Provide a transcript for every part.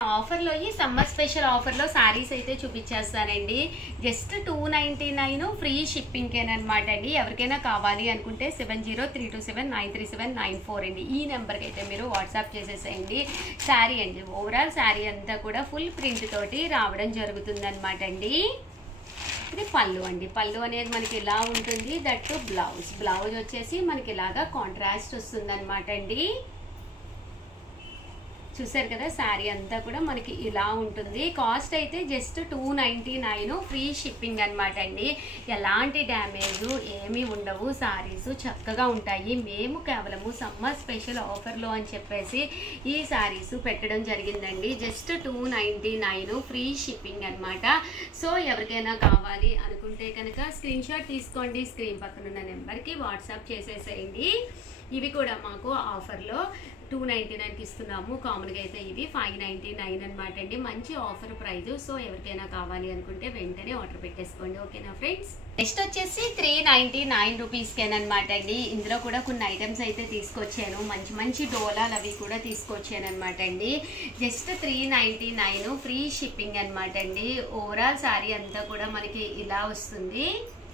Offer లో ఈ summer special offer లో సారీస్ అయితే చూపించేస్తానండి. జస్ట్ 299 ఫ్రీ షిప్పింగ్ కేనమాట అండి. ఎవరికైనా కావాలి అనుకుంటే 703279937994 అండి. ఈ నెంబర్ కి అయితే మీరు వాట్సాప్ చేసేసేయండి. సారీ అండి, ఓవరాల్ సారీ అంతా కూడా ఫుల్ ప్రింట్ తోటి రావడం జరుగుతుంది అనమాట అండి. ఇది పళ్ళు అండి. పళ్ళు అనేది మనకి ఇలా ఉంటుంది. దట్టు బ్లౌజ్ వచ్చేసి మనకి ఇలాగా కాంట్రాస్ట్ వస్తుంది అనమాట అండి. చూసారు కదా, శారీ అంతా కూడా మనకి ఇలా ఉంటుంది. కాస్ట్ అయితే జస్ట్ 299 ఫ్రీ షిప్పింగ్ అనమాట అండి. ఎలాంటి డ్యామేజ్ ఏమీ ఉండవు, శారీస్ చక్కగా ఉంటాయి. మేము కేవలము సమ్మర్ స్పెషల్ ఆఫర్లో అని చెప్పేసి ఈ శారీస్ పెట్టడం జరిగిందండి. జస్ట్ 299 ఫ్రీ షిప్పింగ్ అనమాట. సో ఎవరికైనా కావాలి అనుకుంటే కనుక స్క్రీన్ షాట్ తీసుకోండి, స్క్రీన్ పక్కన ఉన్న నెంబర్కి వాట్సాప్ చేసేసేయండి. ఇవి కూడా మాకు ఆఫర్లో 299కి ఇస్తున్నాము. కామన్గా అయితే ఇవి 599 అనమాట అండి. మంచి ఆఫర్ ప్రైజ్. సో ఎవరికైనా కావాలి అనుకుంటే వెంటనే ఆర్డర్ పెట్టేసుకోండి. ఓకేనా ఫ్రెండ్స్? నెక్స్ట్ వచ్చేసి 399 రూపీస్కేనమాట అండి. ఇందులో కూడా కొన్ని ఐటమ్స్ అయితే తీసుకొచ్చాను. మంచి డోలాలు అవి కూడా తీసుకొచ్చాను అనమాట అండి. జస్ట్ 399 ఫ్రీ షిప్పింగ్ అనమాట అండి. ఓవరాల్ శారీ అంతా కూడా మనకి ఇలా వస్తుంది.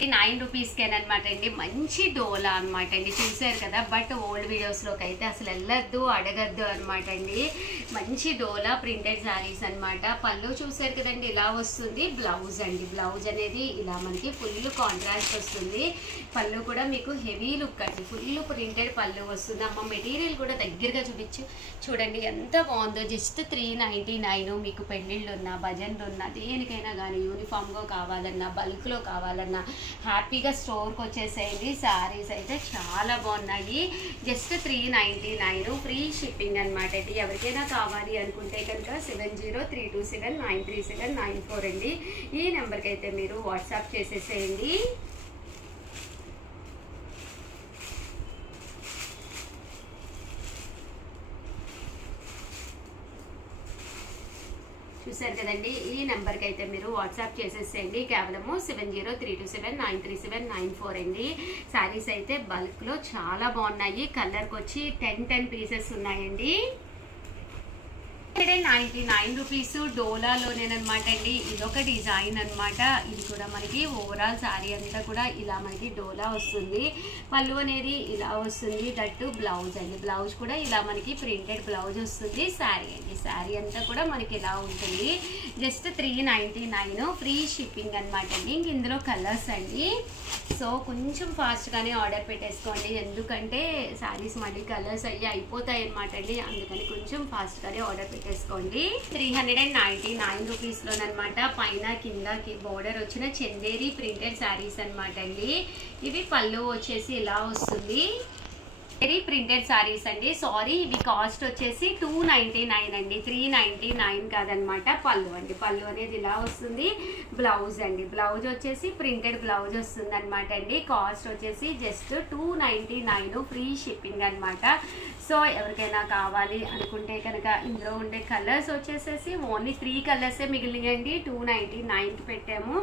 9 రూపీస్కేనమాట అండి. మంచి డోలా అనమాట అండి. చూసారు కదా, బట్ ఓల్డ్ వీడియోస్లోకి అయితే అసలు వెళ్ళొద్దు, అడగద్దు అనమాట అండి. మంచి డోలా ప్రింటెడ్ శారీస్ అనమాట. పళ్ళు చూసారు కదండి, ఇలా వస్తుంది. బ్లౌజ్ అండి, బ్లౌజ్ అనేది ఇలా మనకి ఫుల్ కాంట్రాస్ట్ వస్తుంది. పళ్ళు కూడా మీకు హెవీ లుక్ అండి, ఫుల్ ప్రింటెడ్ పళ్ళు వస్తుంది. అమ్మ మెటీరియల్ కూడా దగ్గరగా చూడండి ఎంత బాగుందో. జస్ట్ 399. మీకు పెళ్ళిళ్ళు ఉన్నా, భజన్లు ఉన్నా, దేనికైనా కానీ యూనిఫామ్గా కావాలన్నా, బల్క్లో కావాలన్నా హ్యాపీగా స్టోర్కి వచ్చేసేయండి. శారీస్ అయితే చాలా బాగున్నాయి. జస్ట్ 399 ఫ్రీ షిప్పింగ్ అనమాట అండి. ఎవరికైనా కావాలి అనుకుంటే కనుక 703279937994 అండి. ఈ నెంబర్కి అయితే మీరు వాట్సాప్ చేసేసేయండి. చూసారు కదండి, ఈ నెంబర్కి అయితే మీరు వాట్సాప్ చేసేసేయండి. కేవలము 703279937994 అండి. శారీస్ అయితే బల్క్లో చాలా బాగున్నాయి. కలర్కి వచ్చి 10 పీసెస్ ఉన్నాయండి. 199 రూపీస్ డోలాలోనేనమాట అండి. ఇదొక డిజైన్ అనమాట. ఇది కూడా మనకి ఓవరాల్ శారీ అంతా కూడా ఇలా మనకి డోలా వస్తుంది. పళ్ళు అనేది ఇలా వస్తుంది. దట్టు బ్లౌజ్ అండి, బ్లౌజ్ కూడా ఇలా మనకి ప్రింటెడ్ బ్లౌజ్ వస్తుంది. శారీ అండి, శారీ అంతా కూడా మనకి ఇలా ఉంటుంది. జస్ట్ 399 ఫ్రీ షిప్పింగ్ అనమాట అండి. ఇంక ఇందులో కలర్స్ అండి. సో కొంచెం ఫాస్ట్గానే ఆర్డర్ పెట్టేసుకోండి, ఎందుకంటే శారీస్ మళ్ళీ కలర్స్ అయ్యి అయిపోతాయి అనమాట అండి. అందుకని కొంచెం ఫాస్ట్గానే ఆర్డర్ పెట్టేసుకోండి. 399 రూపీస్లోనమాట. పైన కిందకి బోర్డర్ వచ్చిన చందేరి ప్రింటెడ్ శారీస్ అనమాట అండి. ఇవి పళ్ళు వచ్చేసి ఇలా వస్తుంది. వెరీ ప్రింటెడ్ శారీస్ అండి. సారీ, ఇవి కాస్ట్ వచ్చేసి 299 అండి, 399 కాదనమాట. పళ్ళు అండి, పళ్ళు అనేది ఇలా వస్తుంది. బ్లౌజ్ అండి, బ్లౌజ్ వచ్చేసి ప్రింటెడ్ బ్లౌజ్ వస్తుంది అనమాట అండి. కాస్ట్ వచ్చేసి జస్ట్ 299 ఫ్రీ షిప్పింగ్ అనమాట. సో ఎవరికైనా కావాలి అనుకుంటే కనుక ఇందులో ఉండే కలర్స్ వచ్చేసేసి ఓన్లీ 3 కలర్సే మిగిలినాయండి. 299కి పెట్టాము.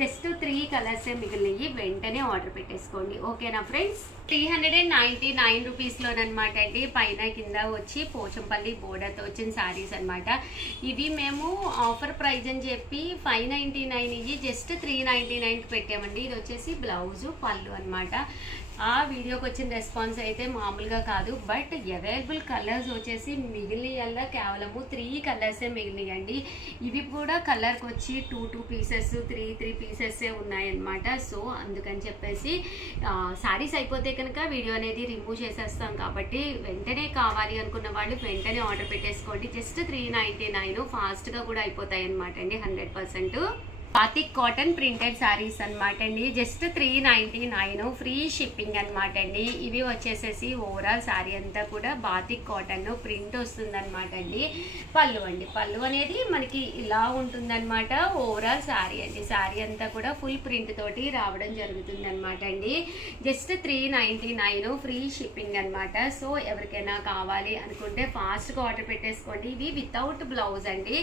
జస్ట్ 3 కలర్సే మిగిలినవి. వెంటనే ఆర్డర్ పెట్టేసుకోండి. ఓకేనా ఫ్రెండ్స్? 399 రూపీస్లోనమాట అండి. పైన కింద వచ్చి పోచంపల్లి బోర్డర్తో వచ్చిన శారీస్ అనమాట. ఇవి మేము ఆఫర్ ప్రైజ్ అని చెప్పి 599 ఇవి జస్ట్ 399కి పెట్టామండి. ఇది వచ్చేసి బ్లౌజు పళ్ళు అనమాట. ఆ వీడియోకి వచ్చిన రెస్పాన్స్ అయితే మామూలుగా కాదు. బట్ అవైలబుల్ కలర్స్ వచ్చేసి మిగిలిన కేవలము 3 కలర్సే మిగిలినాయండి. ఇవి కూడా కలర్కి వచ్చి 2 పీసెస్ 3 పీసెస్ ఉన్నాయన్నమాట. సో అందుకని చెప్పేసి శారీస్ అయిపోతే కనుక వీడియో అనేది రిమూవ్ చేసేస్తాం. కాబట్టి వెంటనే కావాలి అనుకున్న వాళ్ళు వెంటనే ఆర్డర్ పెట్టేసుకోండి. జస్ట్ 399 ఫాస్ట్గా కూడా అయిపోతాయి అనమాట అండి. 100% బాతిక్ కాటన్ ప్రింటెడ్ శారీస్ అనమాట అండి. జస్ట్ 399 ఫ్రీ షిప్పింగ్ అనమాట అండి. ఇవి వచ్చేసేసి ఓవరాల్ శారీ అంతా కూడా బాతిక్ కాటన్ ప్రింట్ వస్తుంది అనమాట అండి. పళ్ళు అండి, పళ్ళు అనేది మనకి ఇలా ఉంటుందన్నమాట. ఓవరాల్ శారీ అండి, శారీ అంతా కూడా ఫుల్ ప్రింట్ తోటి రావడం జరుగుతుంది అనమాట అండి. జస్ట్ 399 ఫ్రీ షిప్పింగ్ అనమాట. సో ఎవరికైనా కావాలి అనుకుంటే ఫాస్ట్గా ఆర్డర్ పెట్టేసుకోండి. ఇవి వితౌట్ బ్లౌజ్ అండి.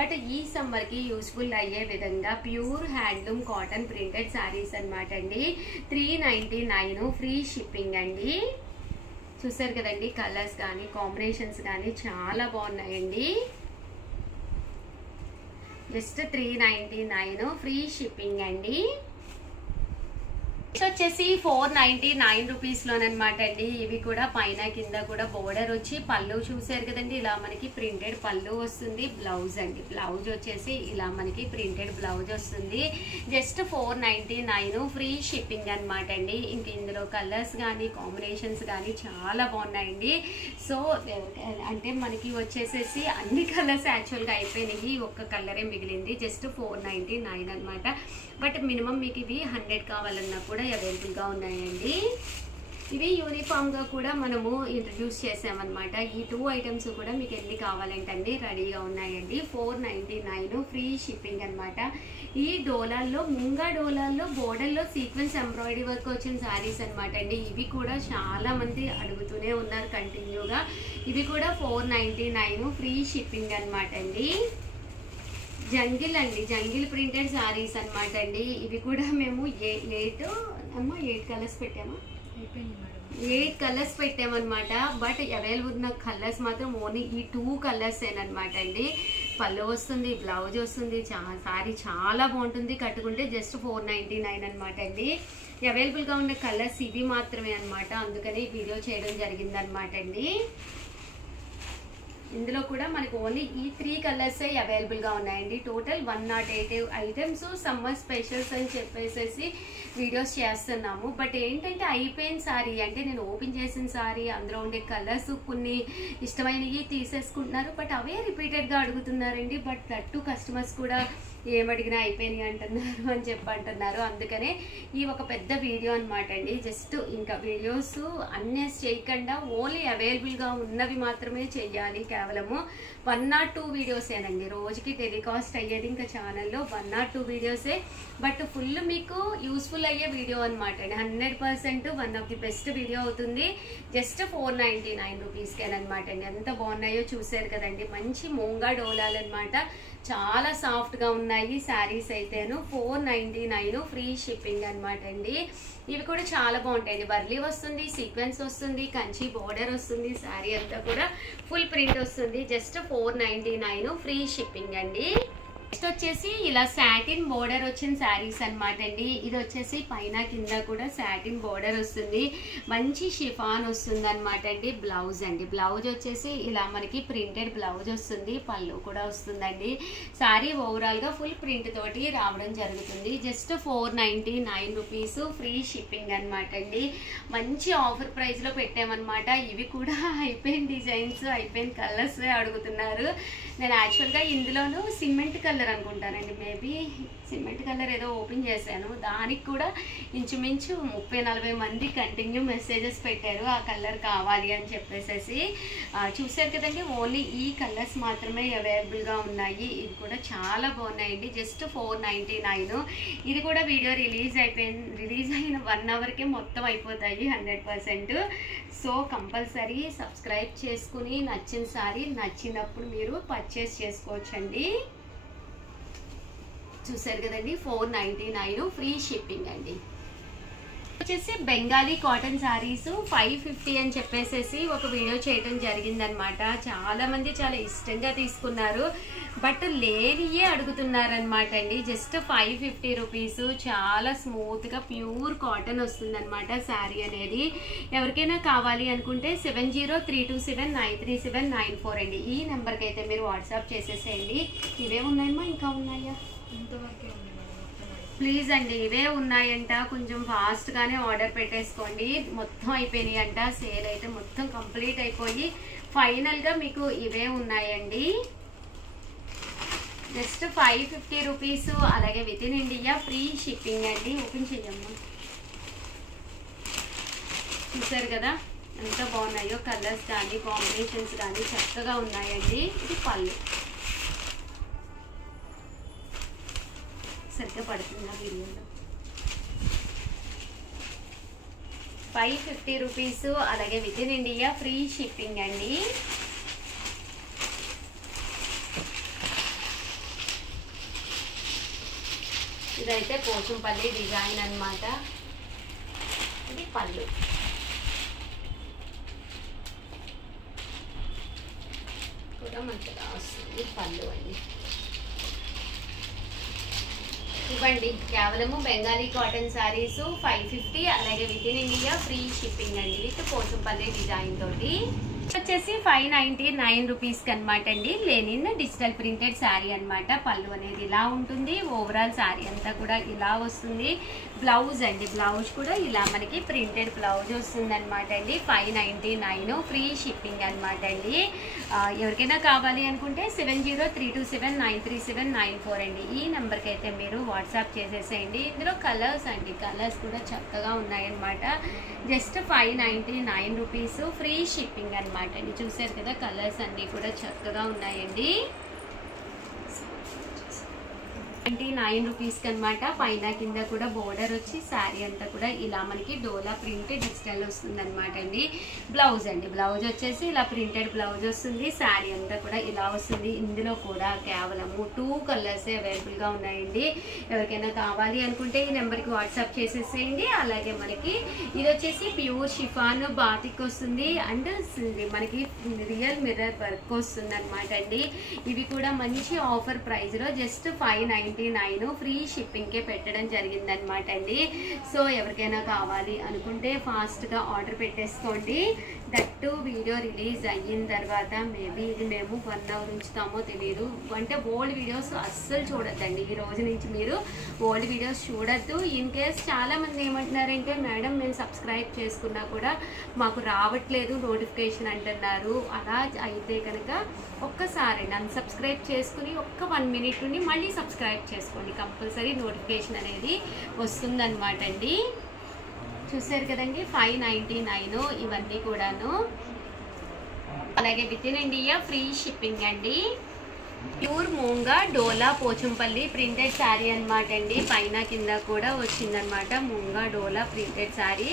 బట్ ఈ సమ్మర్కి యూస్ఫుల్ అయ్యే విధంగా pure handloom cotton printed saris అనమాట అండి. 399 ఫ్రీ షిప్పింగ్ అండి. చూసారు కదండి, కలర్స్ కానీ కాంబినేషన్స్ కానీ చాలా బాగున్నాయండి. జస్ట్ 399 ఫ్రీ షిప్పింగ్ అండి. నెక్స్ట్ వచ్చేసి 499 రూపీస్లోనమాట అండి. ఇవి కూడా పైన కింద కూడా బోర్డర్ వచ్చి పళ్ళు చూసారు కదండి, ఇలా మనకి ప్రింటెడ్ పళ్ళు వస్తుంది. బ్లౌజ్ అండి, బ్లౌజ్ వచ్చేసి ఇలా మనకి ప్రింటెడ్ బ్లౌజ్ వస్తుంది. జస్ట్ 499 ఫ్రీ షిప్పింగ్ అనమాట అండి. ఇంక ఇందులో కలర్స్ కానీ కాంబినేషన్స్ కానీ చాలా బాగున్నాయండి. సో అంటే మనకి వచ్చేసేసి అన్ని కలర్స్ యాక్చువల్గా అయిపోయినాయి, ఒక్క కలరే మిగిలింది. జస్ట్ 499 అనమాట. బట్ మినిమం మీకు ఇవి 100 కావాలన్నా కూడా అవైలబుల్గా ఉన్నాయండి. ఇవి యూనిఫామ్గా కూడా మనము ఇంట్రడ్యూస్ చేసామన్నమాట. ఈ 2 ఐటమ్స్ కూడా మీకు ఎన్ని కావాలంటే రెడీగా ఉన్నాయండి. 499 ఫ్రీ షిప్పింగ్ అనమాట. ఈ డోలాల్లో ముంగా డోలాల్లో బోర్డర్లో సీక్వెన్స్ ఎంబ్రాయిడరీ వర్క్ వచ్చిన శారీస్ అనమాట అండి. ఇవి కూడా చాలా మంది అడుగుతూనే ఉన్నారు కంటిన్యూగా. ఇవి కూడా 499 ఫ్రీ షిప్పింగ్ అనమాట అండి. జంగిల్ అండి, జంగిల్ ప్రింటెడ్ శారీస్ అనమాట అండి. ఇవి కూడా మేము 8 కలర్స్ పెట్టాము, 8 కలర్స్ పెట్టామన్నమాట. బట్ అవైలబుల్ ఉన్న కలర్స్ మాత్రం ఓన్లీ ఈ 2 కలర్స్ ఏనమాట అండి. పళ్ళు వస్తుంది, బ్లౌజ్ వస్తుంది, శారీ చాలా బాగుంటుంది కట్టుకుంటే. జస్ట్ 499 అనమాట అండి. అవైలబుల్గా ఉన్న కలర్స్ ఇవి మాత్రమే అనమాట, అందుకని వీడియో చేయడం జరిగిందనమాట అండి. ఇందులో కూడా మనకు ఓన్లీ ఈ 3 కలర్సే అవైలబుల్గా ఉన్నాయండి. టోటల్ 108 ఐటమ్స్ సమ్మర్ స్పెషల్స్ అని చెప్పేసి వీడియోస్ చేస్తున్నాము. బట్ ఏంటంటే అయిపోయిన సారీ, అంటే నేను ఓపెన్ చేసిన సారీ, అందులో ఉండే కలర్స్ కొన్ని ఇష్టమైనవి తీసేసుకుంటున్నారు. బట్ అవే రిపీటెడ్గా అడుగుతున్నారండి. బట్ దట్టు కస్టమర్స్ కూడా ఏమడిగినా అయిపోయినాయి అంటున్నారు అని అంటున్నారు. అందుకనే ఈ ఒక పెద్ద వీడియో అనమాట అండి. జస్ట్ ఇంకా వీడియోస్ అన్నీ చేయకుండా ఓన్లీ అవైలబుల్గా ఉన్నవి మాత్రమే చెయ్యాలి. కేవలము 1 or 2 వీడియోసేనండి రోజుకి టెలికాస్ట్ అయ్యేది. ఇంకా ఛానల్లో 1 or 2 వీడియోసే, బట్ ఫుల్ మీకు యూస్ఫుల్ అయ్యే వీడియో అనమాట అండి. 100% one of the best video అవుతుంది. జస్ట్ 499 రూపీస్కేనమాట అండి. ఎంత బాగున్నాయో చూసారు కదండి. మంచి మూంగా డోలాలు అనమాట, చాలా సాఫ్ట్గా ఉన్నాయి శారీస్ అయితేను. 499 ఫ్రీ షిప్పింగ్ అనమాట అండి. ఇవి కూడా చాలా బాగుంటాయండి. వర్లీ వస్తుంది, సీక్వెన్స్ వస్తుంది, కంచి బోర్డర్ వస్తుంది, శారీ అంతా కూడా ఫుల్ ప్రింట్ వస్తుంది. జస్ట్ 499 ఫ్రీ షిప్పింగ్ అండి. నెక్స్ట్ వచ్చేసి ఇలా సాటిన్ బోర్డర్ వచ్చిన శారీస్ అనమాట అండి. ఇది వచ్చేసి పైన కింద కూడా సాటిన్ బోర్డర్ వస్తుంది, మంచి షిఫాన్ వస్తుంది అనమాట అండి. బ్లౌజ్ అండి, బ్లౌజ్ వచ్చేసి ఇలా మనకి ప్రింటెడ్ బ్లౌజ్ వస్తుంది, పళ్ళు కూడా వస్తుందండి. శారీ ఓవరాల్గా ఫుల్ ప్రింట్ తోటి రావడం జరుగుతుంది. జస్ట్ 499 రూపీస్ ఫ్రీ షిప్పింగ్ అనమాట అండి. మంచి ఆఫర్ ప్రైస్లో పెట్టామన్నమాట. ఇవి కూడా అయిపోయిన డిజైన్స్, అయిపోయిన కలర్స్ అడుగుతున్నారు. నేను యాక్చువల్గా ఇందులోనూ సిమెంట్ కలర్ అనుకుంటానండి, మేబీ సిమెంట్ కలర్ ఏదో ఓపెన్ చేశాను. దానికి కూడా ఇంచుమించు 30-40 మంది కంటిన్యూ మెసేజెస్ పెట్టారు ఆ కలర్ కావాలి అని చెప్పేసి. చూసారు కదండి, ఓన్లీ ఈ కలర్స్ మాత్రమే అవైలబుల్గా ఉన్నాయి. ఇది కూడా చాలా బాగున్నాయండి. జస్ట్ 499. ఇది కూడా వీడియో రిలీజ్ అయిన 1 అవర్కే మొత్తం అయిపోతాయి 100%. సో కంపల్సరీ సబ్స్క్రైబ్ చేసుకుని నచ్చిన సారీ నచ్చినప్పుడు మీరు పర్చేస్ చేసుకోవచ్చండి. చూసారు కదండి, 499 ఫ్రీ షిప్పింగ్ అండి. వచ్చేసి బెంగాలీ కాటన్ శారీస్ 550 అని చెప్పేసి ఒక వీడియో చేయడం జరిగిందనమాట. చాలా మంది చాలా ఇష్టంగా తీసుకున్నారు, బట్ లేనియే అడుగుతున్నారనమాట అండి. జస్ట్ 550 రూపీస్, చాలా స్మూత్గా ప్యూర్ కాటన్ వస్తుంది అనమాట శారీ అనేది. ఎవరికైనా కావాలి అనుకుంటే 703279937994 అండి. ఈ నెంబర్కి అయితే మీరు వాట్సాప్ చేసేసేయండి. ఇవే ఉన్నాయమ్మా, ఇంకా ఉన్నాయా? ప్లీజ్ అండి, ఇవే ఉన్నాయంట, కొంచెం ఫాస్ట్గానే ఆర్డర్ పెట్టేసుకోండి. మొత్తం అయిపోయినాయి అంట, సేల్ అయితే మొత్తం కంప్లీట్ అయిపోయి ఫైనల్గా మీకు ఇవే ఉన్నాయండి. జస్ట్ 550 రూపీస్, అలాగే with in India free shipping అండి. ఓపెన్ చెయ్యమ్మా. చూసారు కదా ఎంత బాగున్నాయో, కలర్స్ కానీ కాంబినేషన్స్ కానీ చక్కగా ఉన్నాయండి. ఇది పళ్ళు సరిగ్గా పడుతుంది ఆ వీడియోలో. 550 రూపీస్, అలాగే with in India free shipping అండి. ఇదైతే పోచంపల్లి డిజైన్ అన్నమాట. ఇది పళ్ళు, కూడా మంచిగా వస్తుంది. పళ్ళు అండి. ఇవ్వండి కేవలము బెంగాలీ కాటన్ శారీస్ 550, అలాగే with in India free shipping అండి విత్ పోచంపల్లి డిజైన్ తోటి. వచ్చేసి 599 రూపీస్కి అనమాట అండి. లెనిన్ డిజిటల్ ప్రింటెడ్ శారీ అనమాట. పళ్ళు అనేది ఇలా ఉంటుంది. ఓవరాల్ శారీ అంతా కూడా ఇలా వస్తుంది. బ్లౌజ్ అండి, బ్లౌజ్ కూడా ఇలా మనకి ప్రింటెడ్ బ్లౌజ్ వస్తుంది అనమాట అండి. 599 ఫ్రీ షిప్పింగ్ అనమాట అండి. ఎవరికైనా కావాలి అనుకుంటే 7032793794 అండి. ఈ నెంబర్కి అయితే మీరు వాట్సాప్ చేసేసేయండి. ఇందులో కలర్స్ అండి, కలర్స్ కూడా చక్కగా ఉన్నాయన్నమాట. జస్ట్ 599 రూపీస్ ఫ్రీ షిప్పింగ్ అనమాట అండి. చూసారు కదా కలర్స్ అన్నీ కూడా చక్కగా ఉన్నాయండి. 99 రూపీస్కి అనమాట. పైన కింద కూడా బోర్డర్ వచ్చి శారీ అంతా కూడా ఇలా మనకి డోలా ప్రింట్ డిజిటల్ వస్తుంది అనమాట అండి. బ్లౌజ్ అండి, బ్లౌజ్ వచ్చేసి ఇలా ప్రింటెడ్ బ్లౌజ్ వస్తుంది. శారీ అంతా కూడా ఇలా వస్తుంది. ఇందులో కూడా కేవలము 2 కలర్స్ అవైలబుల్గా ఉన్నాయండి. ఎవరికైనా కావాలి అనుకుంటే ఈ నెంబర్కి వాట్సాప్ చేసేసేయండి. అలాగే మనకి ఇది వచ్చేసి ప్యూర్ షిఫాన్ బాతిక్ వస్తుంది అండ్ మనకి రియల్ మిర్రర్ వర్క్ వస్తుంది అనమాట అండి. ఇవి కూడా మంచి ఆఫర్ ప్రైస్లో జస్ట్ 599 ఫ్రీ షిప్పింగ్కే పెట్టడం జరిగిందనమాట అండి. సో ఎవరికైనా కావాలి అనుకుంటే ఫాస్ట్గా ఆర్డర్ పెట్టేసుకోండి. దట్టు వీడియో రిలీజ్ అయిన తర్వాత మేబీ ఇది మేము 1 అవర్ ఉంచుతామో తెలియదు. అంటే ఓల్డ్ వీడియోస్ అస్సలు చూడొద్దండి. ఈ రోజు నుంచి మీరు ఓల్డ్ వీడియోస్ చూడొద్దు. ఇన్ కేస్ చాలామంది ఏమంటున్నారంటే మేడం మేము సబ్స్క్రైబ్ చేసుకున్నా కూడా మాకు రావట్లేదు నోటిఫికేషన్ అంటున్నారు. అలా అయితే కనుక ఒక్కసారి అన్సబ్స్క్రైబ్ చేసుకుని ఒక్క 1 మినిట్ నుండి మళ్ళీ సబ్స్క్రైబ్ చేసుకోండి. కంపల్సరీ నోటిఫికేషన్ అనేది వస్తుందన్నమాట అండి. చూసారు కదండి 599 ఇవన్నీ కూడాను. అలాగే with in India free shipping అండి. ప్యూర్ మూంగా డోలా పోచంపల్లి ప్రింటెడ్ శారీ అనమాట అండి. పైన కింద కూడా వచ్చిందనమాట. మూంగా డోలా ప్రింటెడ్ శారీ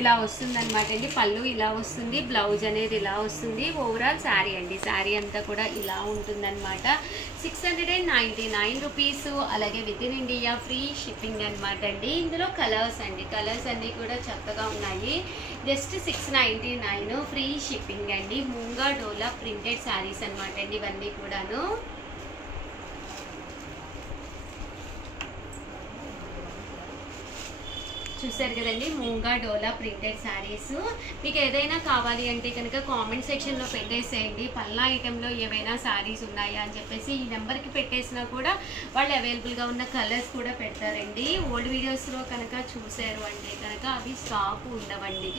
ఇలా వస్తుందన్నమాట అండి. పళ్ళు ఇలా వస్తుంది, బ్లౌజ్ అనేది ఇలా వస్తుంది. ఓవరాల్ శారీ అండి, శారీ అంతా కూడా ఇలా ఉంటుందన్నమాట. 699 రూపీస్. అలాగే with in India free shipping అనమాట అండి. ఇందులో కలర్స్ అండి, కలర్స్ అన్నీ కూడా చక్కగా ఉన్నాయి. జస్ట్ 699 ఫ్రీ షిప్పింగ్ అండి. మూంగా డోలా ప్రింటెడ్ శారీస్ అనమాట అండి ఇవన్నీ కూడాను. చూసారు కదండి మూంగా డోలా ప్రింటెడ్ శారీస్. మీకు ఏదైనా కావాలి అంటే కనుక కామెంట్ సెక్షన్లో పెట్టేసేయండి. పల్లా ఐటెంలో ఏవైనా శారీస్ ఉన్నాయా అని చెప్పేసి ఈ నెంబర్కి పెట్టేసినా కూడా వాళ్ళు అవైలబుల్గా ఉన్న కలర్స్ కూడా పెడతారండి. ఓల్డ్ వీడియోస్లో కనుక చూసారు అంటే కనుక అవి స్టాక్ ఉండవండి.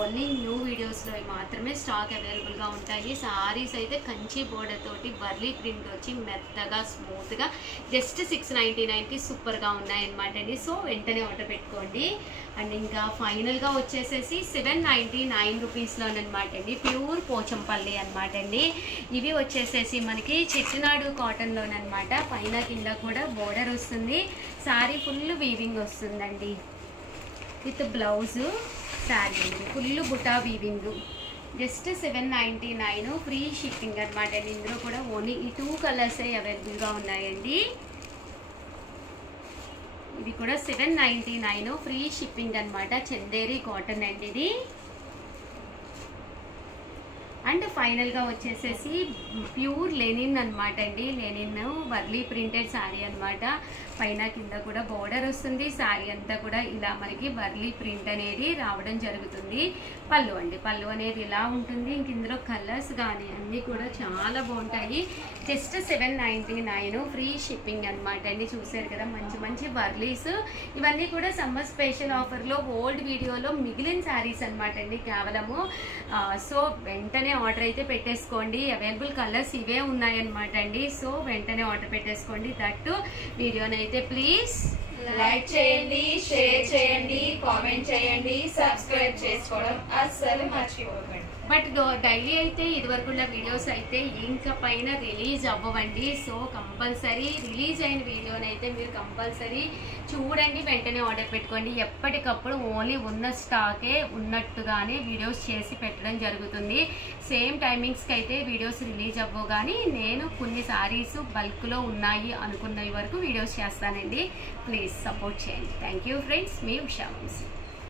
ఓన్లీ న్యూ వీడియోస్లో మాత్రమే స్టాక్ అవైలబుల్గా ఉంటాయి. శారీస్ అయితే కంచి బోర్డర్ తోటి వర్లీ ప్రింట్ వచ్చి మెత్తగా స్మూత్గా జస్ట్ 699కి సూపర్గా ఉన్నాయన్నమాట అండి. సో వెంటనే ఆర్డర్ పెట్టుకోండి. అండ్ ఇంకా ఫైనల్గా వచ్చేసేసి 799 రూపీస్లోనమాట అండి. ప్యూర్ పోచంపల్లి అనమాట అండి. ఇవి వచ్చేసేసి మనకి చెట్టినాడు కాటన్లోనమాట. పైన కింద కూడా బోర్డర్ వస్తుంది. శారీ ఫుల్ వీవింగ్ వస్తుందండి విత్ బ్లౌజు. శారీ అండి ఫుల్ బుటా వీవింగ్. జస్ట్ 799 ఫ్రీ షిప్పింగ్ అనమాట అండి. ఇందులో కూడా ఓన్లీ ఈ 2 కలర్సే అవైలబుల్గా ఉన్నాయండి. ఇది కూడా 799 ఫ్రీ షిప్పింగ్ అనమాట. చందేరి కాటన్ అండి ఇది. అండ్ ఫైనల్గా వచ్చేసేసి ప్యూర్ లెనిన్ అనమాట అండి. లెనిన్ వర్లీ ప్రింటెడ్ శారీ అనమాట. పైన కింద కూడా బోర్డర్ వస్తుంది. శారీ అంతా కూడా ఇలా మనకి వర్లీ ప్రింట్ అనేది రావడం జరుగుతుంది. పళ్ళు అండి, పళ్ళు అనేది ఇలా ఉంటుంది. ఇంక ఇందులో కలర్స్ కానీ అన్నీ కూడా చాలా బాగుంటాయి. జస్ట్ 799 ఫ్రీ షిప్పింగ్ అనమాట అండి. చూసారు కదా మంచి మంచి వర్లీస్. ఇవన్నీ కూడా సమ్మర్ స్పెషల్ ఆఫర్లో ఓల్డ్ వీడియోలో మిగిలిన శారీస్ అనమాట అండి కేవలము. సో వెంటనే ఆర్డర్ అయితే పెట్టేసుకోండి. అవైలబుల్ కలర్స్ ఇవే ఉన్నాయన్నమాట అండి. సో వెంటనే ఆర్డర్ పెట్టేసుకోండి. దట్టు వీడియోని అయితే ప్లీజ్ లైక్ చేయండి, షేర్ చేయండి, కామెంట్ చేయండి, సబ్స్క్రైబ్ చేసుకోవడం అస్సలు మర్చిపోకండి. బట్ డైలీ అయితే ఇదివరకున్న వీడియోస్ అయితే ఇంకా పైన రిలీజ్ అవ్వవండి. సో కంపల్సరీ రిలీజ్ అయిన వీడియోని అయితే మీరు కంపల్సరీ చూడండి. వెంటనే ఆర్డర్ పెట్టుకోండి. ఎప్పటికప్పుడు ఓన్లీ ఉన్న స్టాకే ఉన్నట్టుగానే వీడియోస్ చేసి పెట్టడం జరుగుతుంది. సేమ్ టైమింగ్స్కి అయితే వీడియోస్ రిలీజ్ అవ్వవు. కానీ నేను కొన్ని శారీస్ బల్క్లో ఉన్నాయి అనుకున్న వరకు వీడియోస్ చేస్తానండి. ప్లీజ్ సపోర్ట్ చేయండి. థ్యాంక్ యూ ఫ్రెండ్స్, మీ ఉషా వంశీ.